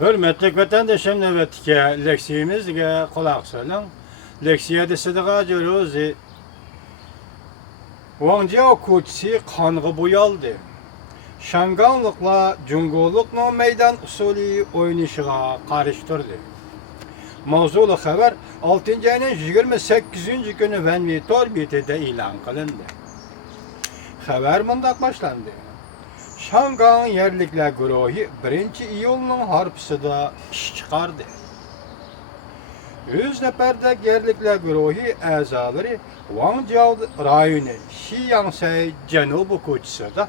Hürmetli vatandaşım nöbetke leksiyemizge kulak solun. Leksiyede sıdığa görüyoruz. Wangjiao koçisi kanğı boyaldı. Şanganlıkla Cungolukla meydan usulü oynayışığa karıştırdı. Mavzulu haber 6. ayının 28. günü Venvi Torbiti'de ilan kılındı. Haber mındak başlandı. Şangan yerlikler güruhu 1. iyulun harpısıda iş çıkardı. 100 neferde yerlikler güruhu azaları Wangjiao rayonu Xiyangsay Canubu koçisida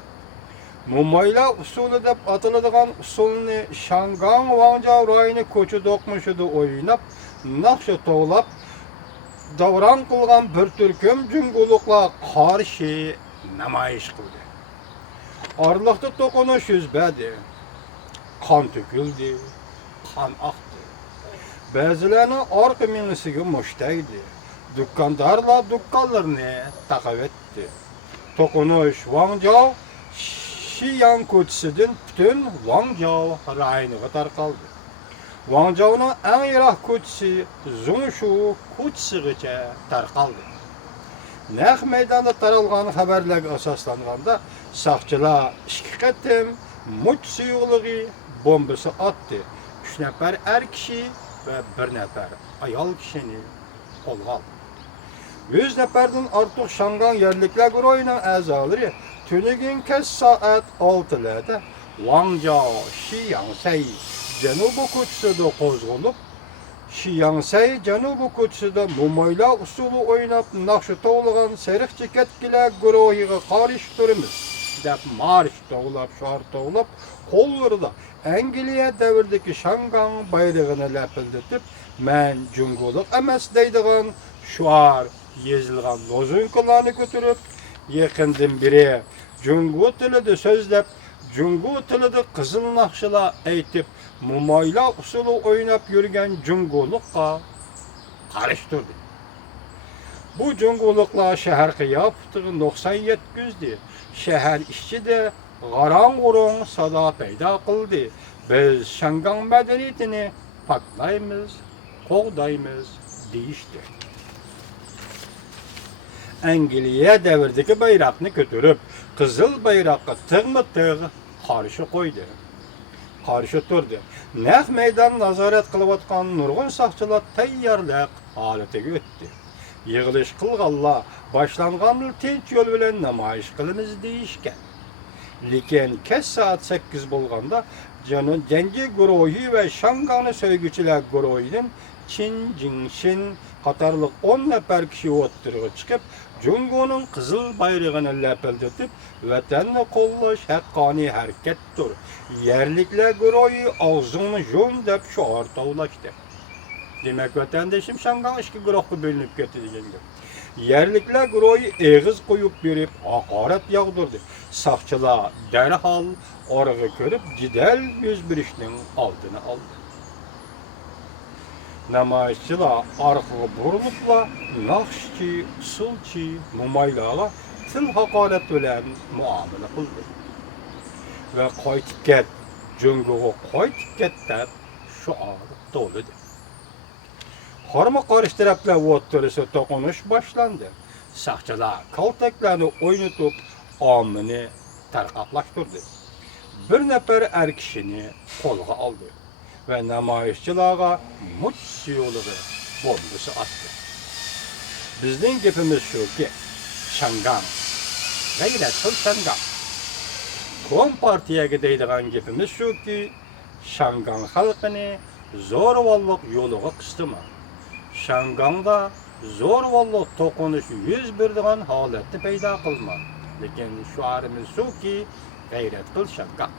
Mumayla usulü dep atılıdığan usulünü Şangan Wangjiao rayonu koçu dokmuşudu oynap, nakşı toğlap, davran kılgan bir türküm cüngulukla karşı namayış kıldı. Arlıqda tokunuş yüzbedi, kan töküldü, kan aktı. Bəzilərinin arka minisiga müştəydi. Dükkandarla dükkanlarını takip etti. Tokunuş Wangjiao Şiyan koçisidan bütün Wangjiao rayoniga tarqaldı. Wangjiao'nun en yirak koçisi Zhongshu koçisigacha tarqaldı. Naq meydanda taralgan xabarlarga asoslanganda saqchilar 2 qatim much suyuqligi bombasi atdi. 3 nafar er kishi ve 1 nafar ayol kishini qo'lga oldi. 100 nafardan ortiq Şangan yerliklar guruhining a'zolari tunugin kech soat 6larda Wangjiao Xiyangsay janubi ko'chisida qo'zg'olib, Xiyangsay janubi ko'chisida Mumayla usuli o'ynab naqshi to'g'lagan seriq chekatkilar guruhiga qarshi turimiz deb marsh to'g'lab, shor to'g'lab, qo'llarida Angliya davridagi Şangan bayrog'ini lapildatib, "Men Cungoluk emas" deydigan shuar yezilgan lozunkalarni ko'tarib, yaqindan biri Jungo tilida so'zlab, Jungo tilida qizil naqshilar aytib, Mumayla usuli o'ynab yurgan Cungolukqa qarshi turdi. Bu Cungoluklar shahar qiyofatiga nuqson yetkazdi. Shahar ichida g'arang-g'urung sado paydo qildi. Biz Şangan madaniyatini paklaymiz, qo'g'daymiz deyishdi. Angliya davridagi bayroqni ko'tarib, qizil bayroqqa tig'ma-tig' qarshi qo'ydi. Qarshi turdi. Naq maydon nazorat qilayotgan nurg'un saqchilar tayyorlik holatiga o'tdi. Yig'ilish qilganlar boshlangan tinch yo'l bilan namoyish qilamiz deyishgan. Lekin kech soat 8 bo'lganda jangi guruhi va Şanganni so'yguchilar guruhidan Qin Jingshin qatorliq 10 nafar kishi o'ttirg'i chiqib, Jungoning qizil bayrog'ini lapildatib, vatanni qo'llash haqqoniy harakatdir. Yerliklar guruhi og'zingni jo'n deb shior tovlashdi. Demak, vatandoshim Şangan 2 guruhga bo'linib ketdi deganda. Yerliklar guruhi eg'iz qo'yib berib, haqorat yog'dirdi. Saqchilar darhol oraga ko'rib, jidal yuz berishning oldini oldi. Namoyishchilar orqaga burilibla naqshchi, usulchi, Mumaylaga til haqorat bilan muomala qildi. Va qaytib ket, Jungoga qaytib ket deb shior to'lidi. Qarama-qarshi taraflar o'rtasida to'qinish boshlandi. Saqchilar kaltaklarni o'ynatib, omini tarqatlashtirdi. 1 nafar er kishini qo'lga oldi ve namoyishchilarga much suyuqligi bombasi atdi. Bizning gapimiz shuki, Şangan, g'ayratli Şangan. Kompartiyaga deydigan gapimiz shuki, Şangan xalqini zo'ravonlik yo'liga qistima. Şanganda zo'ravonlik to'qinish yuz beradigan holatni paydo qilma. Lekin shuarimiz shuki, g'ayratli Şangan.